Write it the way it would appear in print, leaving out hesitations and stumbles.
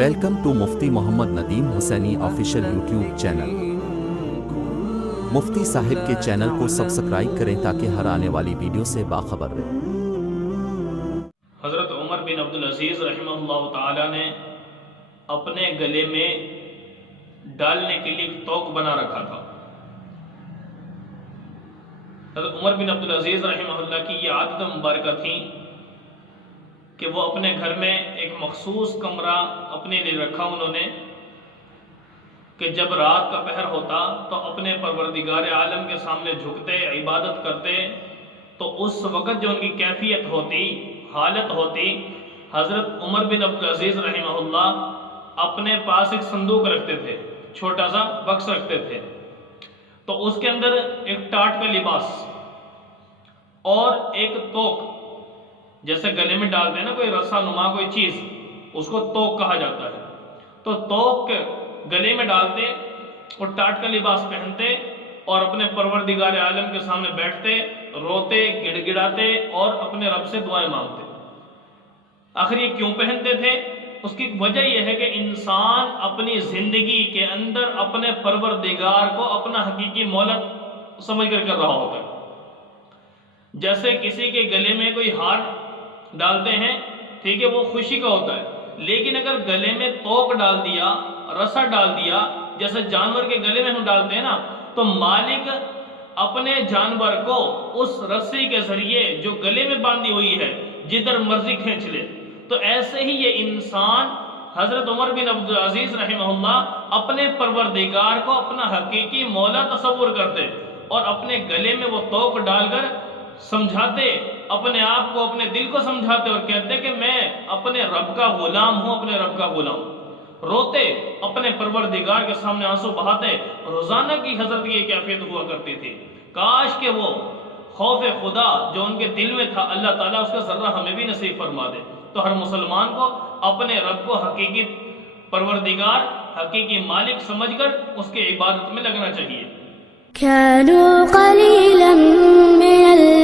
Welcome to Mufti Muhammad Nadeem Hussaini official YouTube channel. Mufti صاحب کے channel کو سبسکرائب کریں تاکہ ہر آنے والی ویڈیو سے باخبر رہیں۔ حضرت عمر بن عبدالعزیز رحمہ اللہ تعالی نے اپنے گلے میں ڈالنے کے لیے ایک توق بنا رکھا تھا۔ حضرت عمر بن عبدالعزیز رحمہ اللہ کی یہ عادت مبارکہ تھی کہ وہ اپنے گھر میں ایک مخصوص کمرہ اپنے لیے رکھا انہوں نے کہ جب رات کا پہر ہوتا تو اپنے پروردگار عالم کے سامنے جھکتے، عبادت کرتے، تو اس وقت جو ان کی کیفیت ہوتی، حالت ہوتی، حضرت عمر بن عبدالعزیز رحمہ اللہ اپنے پاس ایک صندوق رکھتے تھے، چھوٹا سا بکس رکھتے تھے، تو اس کے اندر ایک ٹاٹ کا لباس اور ایک توق، جیسے گلے میں ڈالتے ہیں نا کوئی رسہ نما کوئی چیز، اس کو توق کہا جاتا ہے، تو توق گلے میں ڈالتے اور ٹاٹ کا لباس پہنتے اور اپنے پروردگار عالم کے سامنے بیٹھتے، روتے، گڑ گڑاتے اور اپنے رب سے دعائیں مانگتے۔ آخر یہ کیوں پہنتے تھے؟ اس کی وجہ یہ ہے کہ انسان اپنی زندگی کے اندر اپنے پروردگار کو اپنا حقیقی مولا سمجھ کر رہا ہوتا ہے۔ جیسے کسی کے گلے میں کوئی ہار ڈالتے ہیں، ٹھیک ہے، وہ خوشی کا ہوتا ہے، لیکن اگر گلے میں توق ڈال دیا، رسا ڈال دیا، جیسے جانور کے گلے میں ہم ڈالتے ہیں نا، تو مالک اپنے جانور کو اس رسی کے ذریعے جو گلے میں باندھی ہوئی ہے جدھر مرضی کھینچ لے۔ تو ایسے ہی یہ انسان حضرت عمر بن عبدالعزیز رحمہ اللہ اپنے پروردگار کو اپنا حقیقی مولا تصور کرتے اور اپنے گلے میں وہ توق ڈال کر سمجھاتے، اپنے آپ کو، اپنے دل کو سمجھاتے اور کہتے کہ میں اپنے رب کا غلام ہوں، اپنے رب کا غلام۔ روتے، اپنے پروردگار کے سامنے آنسو بہاتے۔ روزانہ کی حضرت کی یہ کیفیت ہوا کرتی تھی۔ کاش کہ وہ خوف خدا جو ان کے دل میں تھا اللہ تعالیٰ اس کا ذرہ ہمیں بھی نصیب فرما دے۔ تو ہر مسلمان کو اپنے رب کو حقیقی پروردگار، حقیقی مالک سمجھ کر اس کے عبادت میں لگنا چاہیے۔ كانوا قليلا من